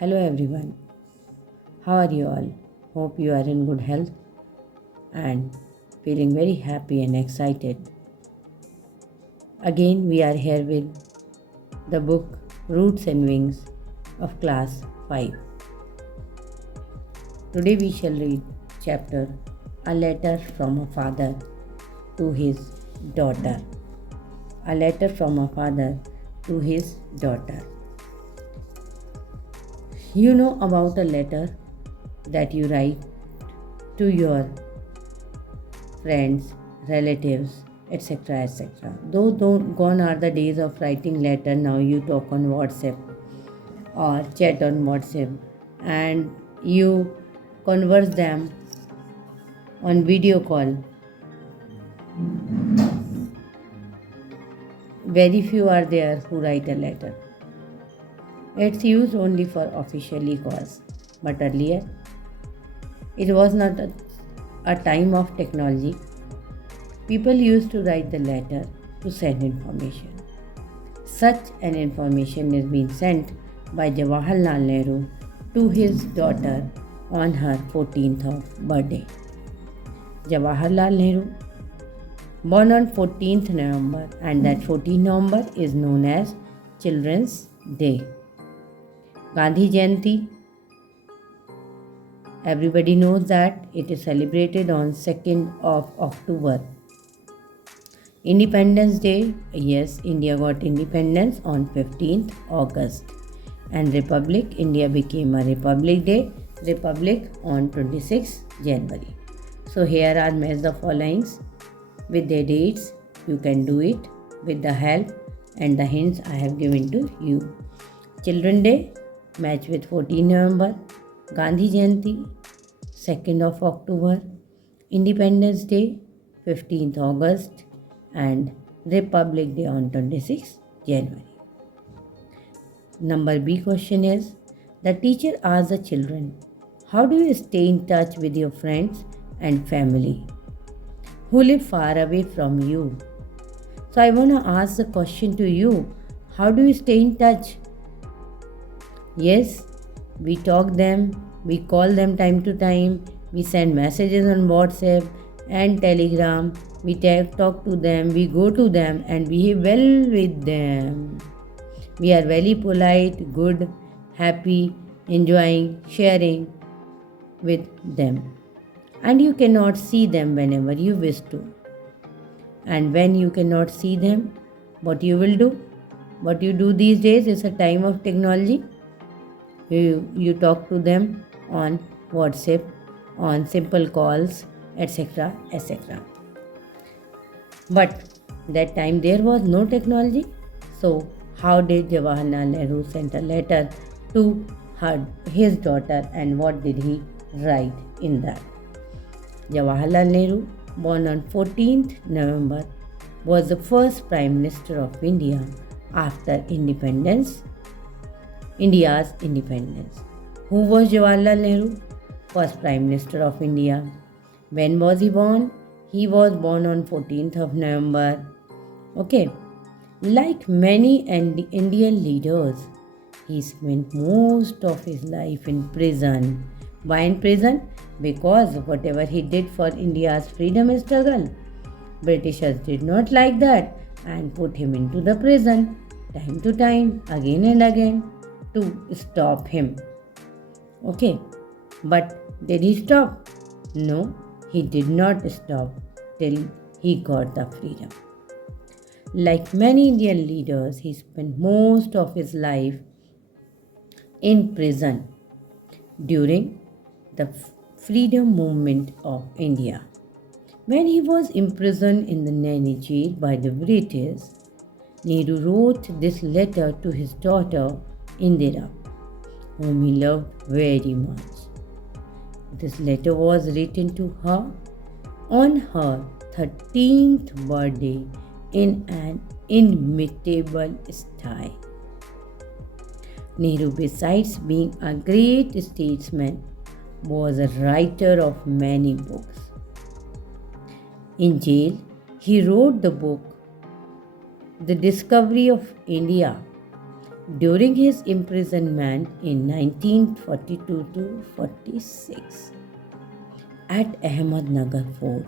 Hello everyone. How are you all? Hope you are in good health and feeling very happy and excited. Again, we are here with the book Roots and Wings of Class 5. Today we shall read chapter A Letter from a Father to His Daughter. A letter from a father to his daughter. You know about a letter that you write to your friends, relatives, etc. etc. Though gone are the days of writing letter, now you talk on WhatsApp or chat on WhatsApp and you converse them on video call. Very few are there who write a letter. It's used only for officially cause. But earlier, it was not a time of technology. People used to write the letter to send information. Such an information is being sent by Jawaharlal Nehru to his daughter on her 14th of birthday. Jawaharlal Nehru, born on 14th November, and that 14th November is known as Children's Day. Gandhi Jayanti, everybody knows that it is celebrated on 2nd of October. Independence Day, yes, India got independence on 15th August. And Republic, India became a Republic Day, Republic on 26th January. So here are match the followings with their dates. You can do it with the help and the hints I have given to you. Children Day, match with 14 November. Gandhi Jayanti, 2nd of October. Independence Day, 15th August. And Republic Day on 26th January. Number B question is, the teacher asks the children, how do you stay in touch with your friends and family who live far away from you? So I want to ask the question to you, how do you stay in touch? Yes, we talk them, we call them time to time, we send messages on WhatsApp and Telegram, we talk to them, we go to them and behave well with them. We are very polite, good, happy, enjoying, sharing with them. And you cannot see them whenever you wish to. And when you cannot see them, what you will do? What you do these days is a time of technology. You talk to them on WhatsApp, on simple calls, etc. etc. But that time there was no technology. So how did Jawaharlal Nehru send a letter to his daughter and what did he write in that? Jawaharlal Nehru, born on 14th November, was the first Prime Minister of India after independence. India's independence. Who was Jawaharlal Nehru? First Prime Minister of India. When was he born? He was born on 14th of November. Okay. Like many Indian leaders, he spent most of his life in prison. Why in prison? Because whatever he did for India's freedom struggle, Britishers did not like that and put him into the prison time to time, again and again, to stop him. Okay, but did he stop? No, he did not stop till he got the freedom. Like many Indian leaders, he spent most of his life in prison during the freedom movement of India. When he was imprisoned in the Naini jail by the British, Nehru wrote this letter to his daughter Indira, whom he loved very much. This letter was written to her on her 13th birthday in an inimitable style. Nehru, besides being a great statesman, was a writer of many books. In jail, he wrote the book The Discovery of India, during his imprisonment in 1942 to 46 at Ahmednagar Fort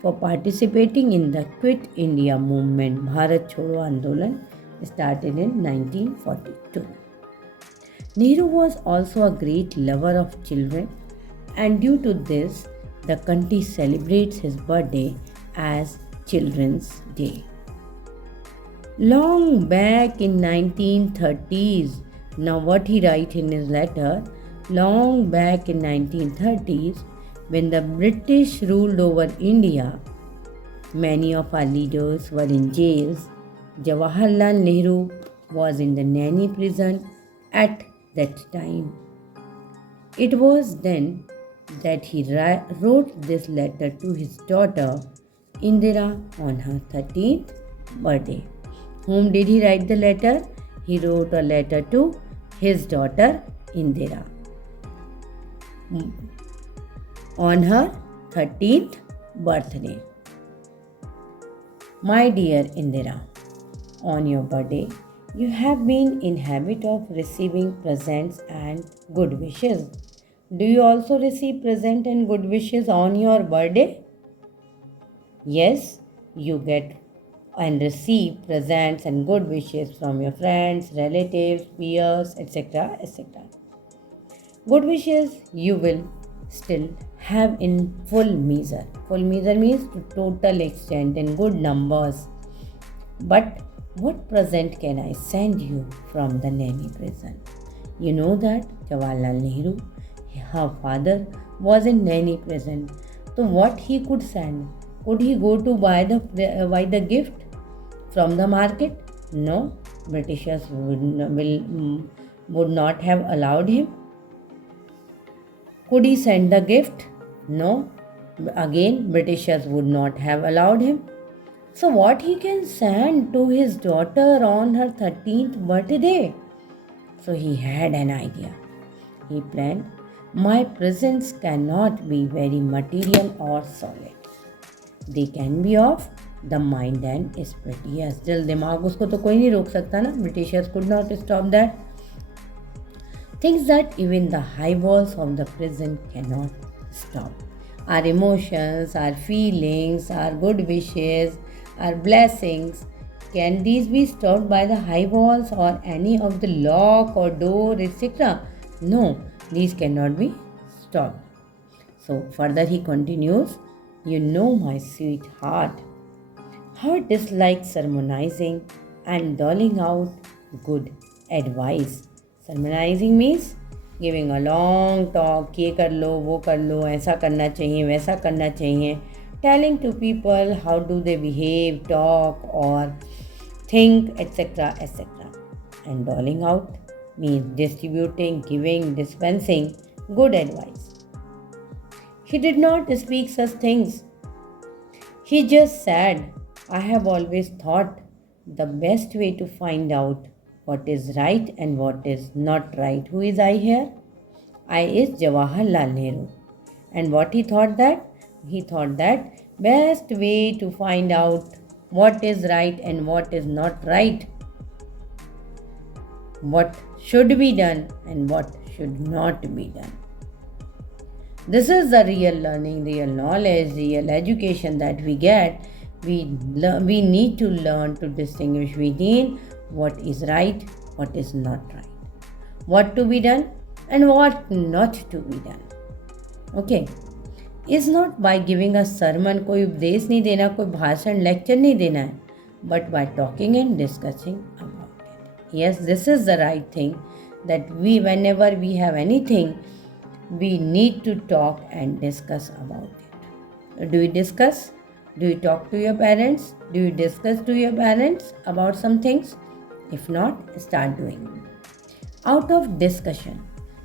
for participating in the Quit India movement. Bharat Chodo Andolan started in 1942. Nehru was also a great lover of children, and due to this, the country celebrates his birthday as Children's Day. Long back in 1930s, now what he writes in his letter, long back in 1930s, when the British ruled over India, many of our leaders were in jails. Jawaharlal Nehru was in the Naini prison at that time. It was then that he wrote this letter to his daughter Indira on her 13th birthday. Whom did he write the letter? He wrote a letter to his daughter Indira on her 13th birthday. My dear Indira, on your birthday, you have been in habit of receiving presents and good wishes. Do you also receive present and good wishes on your birthday? Yes, you get and receive presents and good wishes from your friends, relatives, peers, etc. etc. Good wishes you will still have in full measure. Full measure means to total extent in good numbers. But what present can I send you from the Naini prison? You know that Jawaharlal Nehru, her father, was in Naini prison. So what he could send? Could he go to buy the gift from the market? No, Britishers would not have allowed him. Could he send the gift? No, again Britishers would not have allowed him. So what he can send to his daughter on her 13th birthday? So he had an idea. He planned, my presents cannot be very material or solid. They can be of the mind and spirit. Yes, दिल दिमाग उसको तो कोई नहीं रोक सकता ना. Britishers could not stop that. Things that even the high walls of the prison cannot stop. Our emotions, our feelings, our good wishes, our blessings, can these be stopped by the high walls or any of the lock or door, etc.? No, these cannot be stopped. So further he continues, you know, my sweetheart, how I dislike sermonizing and doling out good advice. Sermonizing means giving a long talk, ये कर लो, वो कर लो, ऐसा करना चाहिए, वैसा करना चाहिए. Telling to people how do they behave, talk or think, etc. etc. And doling out means distributing, giving, dispensing good advice. He did not speak such things. He just said, I have always thought the best way to find out what is right and what is not right. Who is I here? I is Jawaharlal Nehru. And what he thought that? He thought that best way to find out what is right and what is not right, what should be done and what should not be done. This is the real learning, real knowledge, real education that we get. We need to learn to distinguish between what is right, what is not right, what to be done and what not to be done. Okay. Is not by giving a sermon, कोई उपदेश नहीं देना, कोई भाषण lecture नहीं देना है, but by talking and discussing about it. Yes, this is the right thing, that we, whenever we have anything, we need to talk and discuss about it. Do you discuss? Do you talk to your parents? Do you discuss to your parents about some things? If not, start doing it. Out of discussion,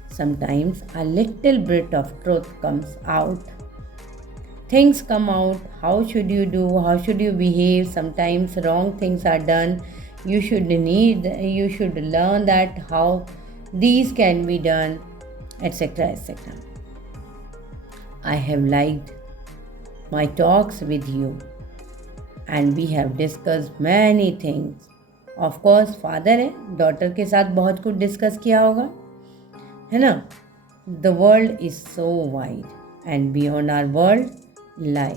sometimes a little bit of truth comes out. Things come out. How should you do? How should you behave? Sometimes wrong things are done. You should learn that how these can be done, etc. etc. I have liked my talks with you and we have discussed many things of course father है, daughter के साथ बहुत कुछ discuss किया होगा, है ना। The world is so wide and beyond our world lie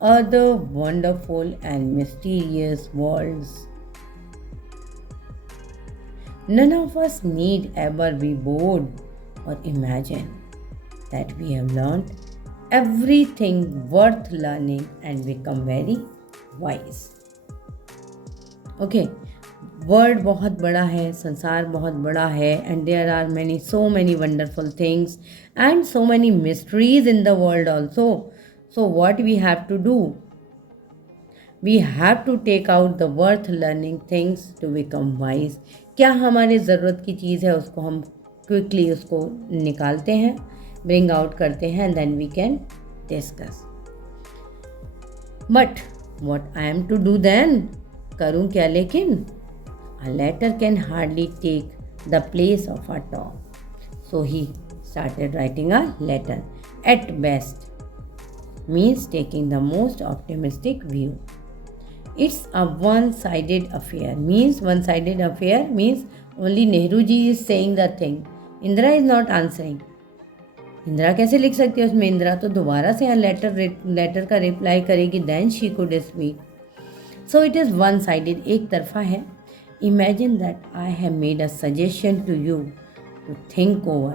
other wonderful and mysterious worlds. None of us need ever be bored or imagine that we have learned everything worth learning and become very wise. Okay, world बहुत बड़ा है, संसार बहुत बड़ा है, and there are many so many wonderful things and so many mysteries in the world also. So what we have to do? We have to take out the worth learning things to become wise. क्या हमारे ज़रूरत की चीज़ है उसको हम quickly उसको निकालते हैं, ब्रिंग आउट करते हैं, and then we can discuss. But what I am to do then? करूँ क्या लेकिन? A letter can hardly take the place of a talk. So he started writing a letter. At best means taking the most optimistic view. It's a one-sided affair. Means one-sided affair means only Nehru ji is saying the thing. Indira is not answering. Indira कैसे लिख सकती है उसमें? इंदिरा तो दोबारा से letter का reply करेगी, then she could speak. So it is one sided, एक तरफा है. Imagine that I have made a suggestion to you to think over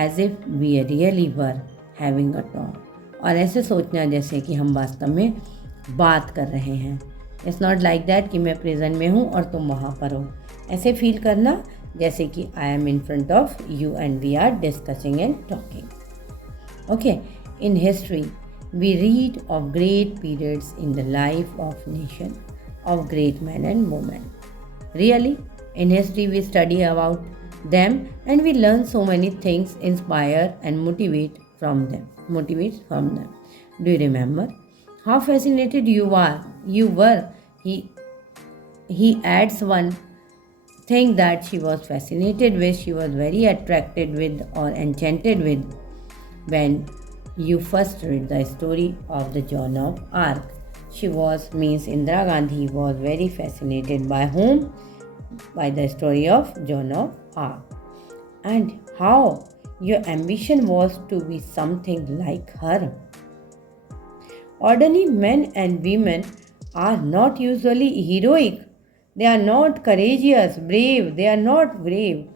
as if we really were having a talk. और ऐसे सोचना जैसे कि हम वास्तव में बात कर रहे हैं. It's not like that कि मैं प्रेजेंट में हूँ और तुम वहाँ पर हो. ऐसे फील करना जैसे कि I am in front of you and we are discussing and talking. Okay, in history we read of great periods in the life of nation, of great men and women. Really, in history we study about them and we learn so many things, inspire and motivate from them. Do you remember how fascinated you were? He adds one thing that she was fascinated with, she was very attracted with or enchanted with when you first read the story of the Joan of Arc. She was, means Indira Gandhi was very fascinated by whom? By the story of Joan of Arc. And how your ambition was to be something like her. Ordinary men and women are not usually heroic. They are not courageous, brave. They are not brave.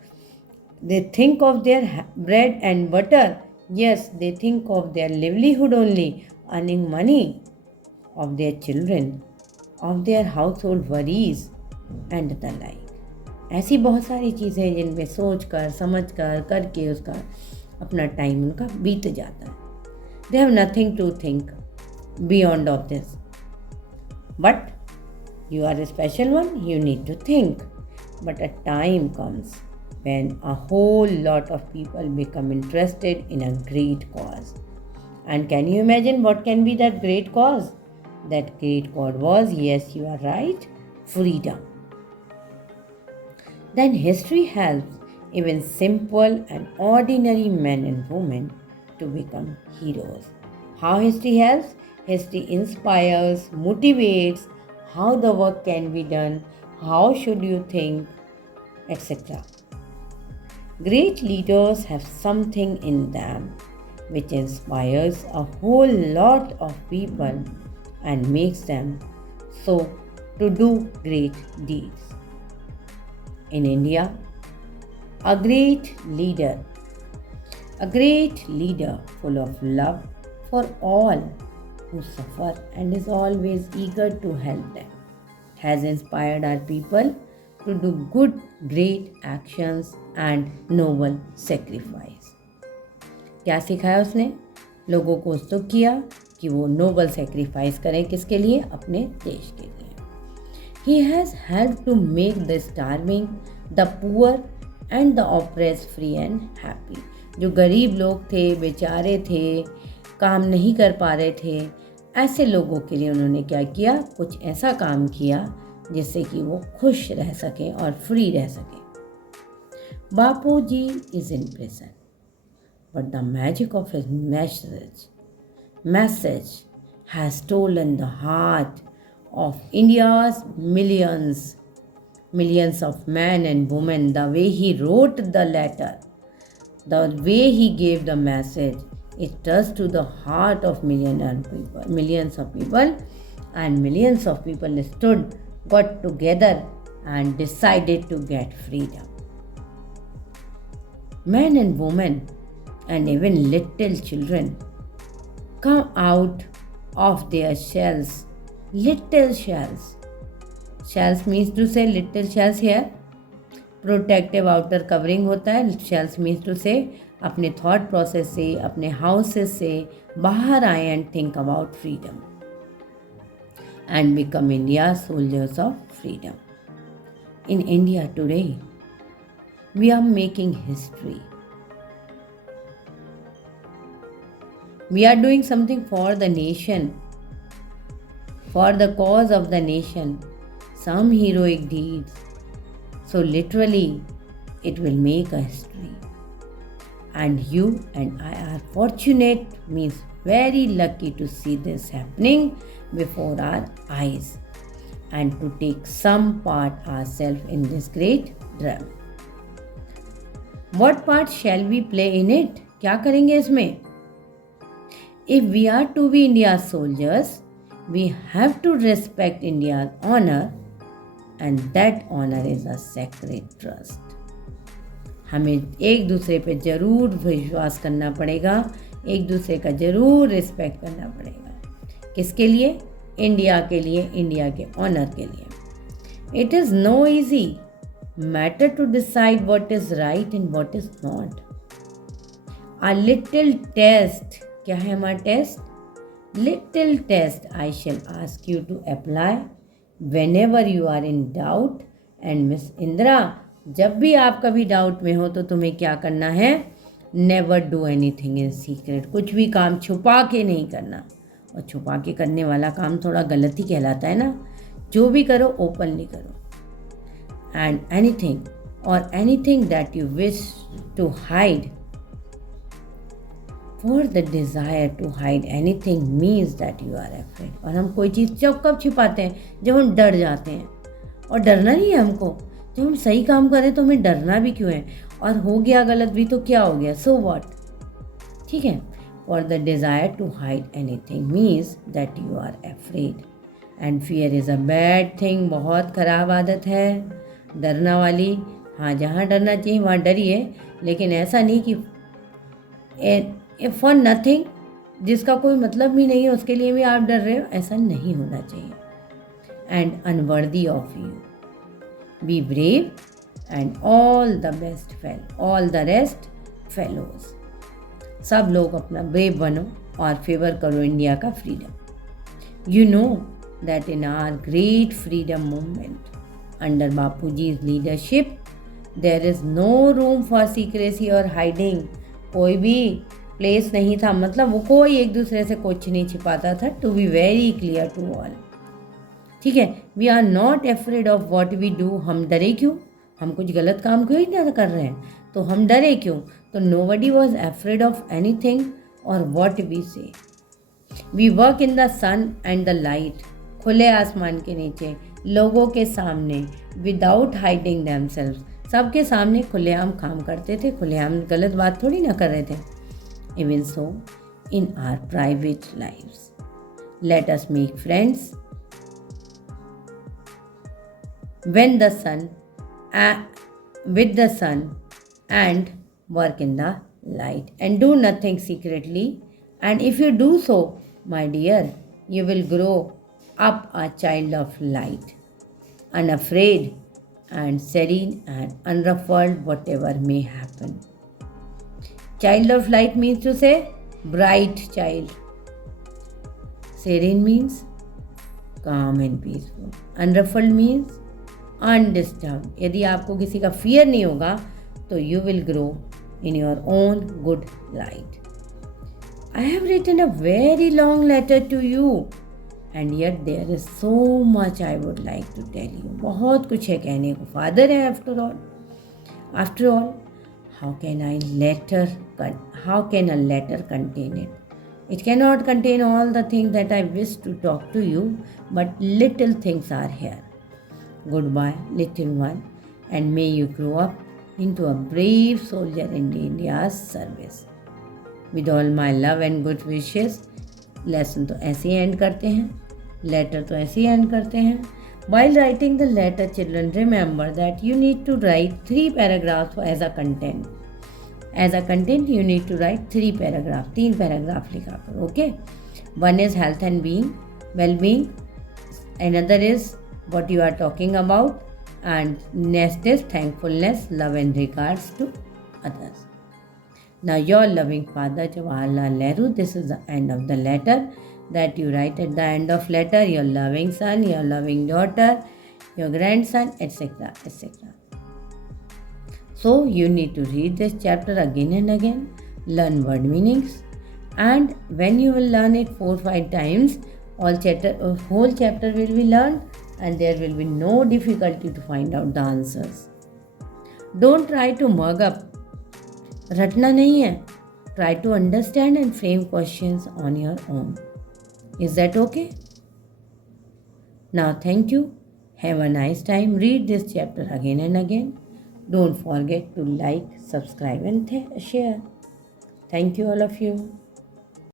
They think of their bread and butter. Yes, they think of their livelihood only, earning money, of their children, of their household worries and the like. ऐसी बहुत सारी चीज़ें हैं जिनमें सोच कर समझ कर करके उसका अपना टाइम उनका बीत जाता है. They have nothing to think beyond of this. But you are a special one, you need to think. But a time comes when a whole lot of people become interested in a great cause. And can you imagine what can be that great cause? That great cause was, yes, you are right, freedom. Then history helps even simple and ordinary men and women to become heroes. How history helps? History inspires, motivates, how the work can be done, how should you think, etc. Great leaders have something in them which inspires a whole lot of people and makes them so to do great deeds. In India, a great leader full of love for all who suffer and is always eager to help them, has inspired our people to do good, great actions and noble sacrifice. क्या सिखाया उसने? लोगों को उस्तुक किया कि वो Nobel sacrifice करें. किसके लिए? अपने देश के लिए. He has helped to make the starving, the poor and the oppressed free and happy. जो गरीब लोग थे, बेचारे थे, काम नहीं कर पा रहे थे, ऐसे लोगों के लिए उन्होंने क्या किया? कुछ ऐसा काम किया जिससे कि वो खुश रह सकें और फ्री रह सकें. Bapu ji is in prison, but the magic of his message has stolen the heart of India's millions of men and women, the way he wrote the letter, the way he gave the message, it touched to the heart of millions of people, and millions of people got together and decided to get freedom. Men and women and even little children come out of their shells, little shells. Shells means to say little shells here. Protective outer covering होता है. Shells means to से अपने thought process से, अपने houses से बाहर आए and think about freedom and become India soldiers of freedom. In India today we are making history. We are doing something for the nation, for the cause of the nation, some heroic deeds. So literally, it will make a history. And you and I are fortunate, means very lucky to see this happening before our eyes and to take some part ourselves in this great drama. What part shall we play in it? क्या करेंगे इसमें? If we are to be India's soldiers, we have to respect India's honor, and that honor is a sacred trust. हमें एक दूसरे पे ज़रूर विश्वास करना पड़ेगा, एक दूसरे का ज़रूर रिस्पेक्ट करना पड़ेगा. किसके लिए? इंडिया के लिए, इंडिया के ऑनर के लिए. It is no easy matter to decide what is right and what is not. A little test. क्या है हमारा test? Little test I shall ask you to apply whenever you are in doubt. And Miss Indira, जब भी आप कभी doubt में हो तो तुम्हें क्या करना है? Never do anything in secret. कुछ भी काम छुपा के नहीं करना. और छुपा के करने वाला काम थोड़ा गलत ही कहलाता है ना. जो भी करो ओपनली करो. And anything that you wish to hide, for the desire to hide anything means that you are afraid. और हम कोई चीज़ कब छिपाते हैं? जब हम डर जाते हैं. और डरना नहीं है हमको. जब हम सही काम करें तो हमें डरना भी क्यों है? और हो गया गलत भी तो क्या हो गया? So what. ठीक है. For the desire to hide anything means that you are afraid. And fear is a bad thing. बहुत ख़राब आदत है डरना वाली. हाँ, जहाँ डरना चाहिए वहाँ डरिए, लेकिन ऐसा नहीं कि फॉर नथिंग, जिसका कोई मतलब भी नहीं है उसके लिए भी आप डर रहे हो. ऐसा नहीं होना चाहिए. And unworthy of you. Be brave and all the best all the rest fellows. सब लोग अपना ब्रेव बनो और फेवर करो इंडिया का freedom. You know that in our great freedom movement under Bapu ji's leadership there is no room for secrecy और hiding. कोई भी प्लेस नहीं था, मतलब वो कोई एक दूसरे से कुछ नहीं छिपाता था. To be very clear to all. ठीक है. We are not afraid of what we do. हम डरे क्यों? हम कुछ गलत काम क्यों नहीं कर रहे हैं तो हम डरे क्यों? तो nobody was afraid of anything और what we say. We work in the sun and the light. खुले आसमान के नीचे, लोगों के सामने, विदाउट हाइडिंग देमसेल्व्स. सबके सामने खुलेआम काम करते थे. खुलेआम गलत बात थोड़ी ना कर रहे थे. Even so, in our private lives, let us make friends with the sun and work in the light and do nothing secretly. And if you do so, my dear, you will grow up a child of light, unafraid and serene and unruffled whatever may happen. Child of light means to say bright child. Serene means calm and peaceful. Unruffled means undisturbed. यदि आपको किसी का fear नहीं होगा तो you will grow in your own good light. I have written a very long letter to you and yet there is so much I would like to tell you. बहुत कुछ है कहने को. Father है after all. How can a letter contain it? It cannot contain all the things that I wish to talk to you, but little things are here. Goodbye, little one, and may you grow up into a brave soldier in India's service. With all my love and good wishes, lesson तो ऐसे ही and करते हैं, letter तो ऐसे ही and करते हैं. While writing the letter, children, remember that you need to write 3 paragraphs as a content. As a content, you need to write 3 paragraphs. 3 paragraph लिखा करो, okay? One is health and well-being. Another is what you are talking about. And next is thankfulness, love and regards to others. Now, your loving father, Jawaharlal Nehru. This is the end of the letter that you write at the end of letter. Your loving son, your loving daughter, your grandson, etc., etc. So, you need to read this chapter again and again, learn word meanings, and when you will learn it 4-5 times, whole chapter will be learned, and there will be no difficulty to find out the answers. Don't try to mug up. रटना नहीं है. Try to understand and frame questions on your own. Is that okay? Now, thank you. Have a nice time. Read this chapter again and again. Don't forget to like, subscribe, and share. Thank you, all of you.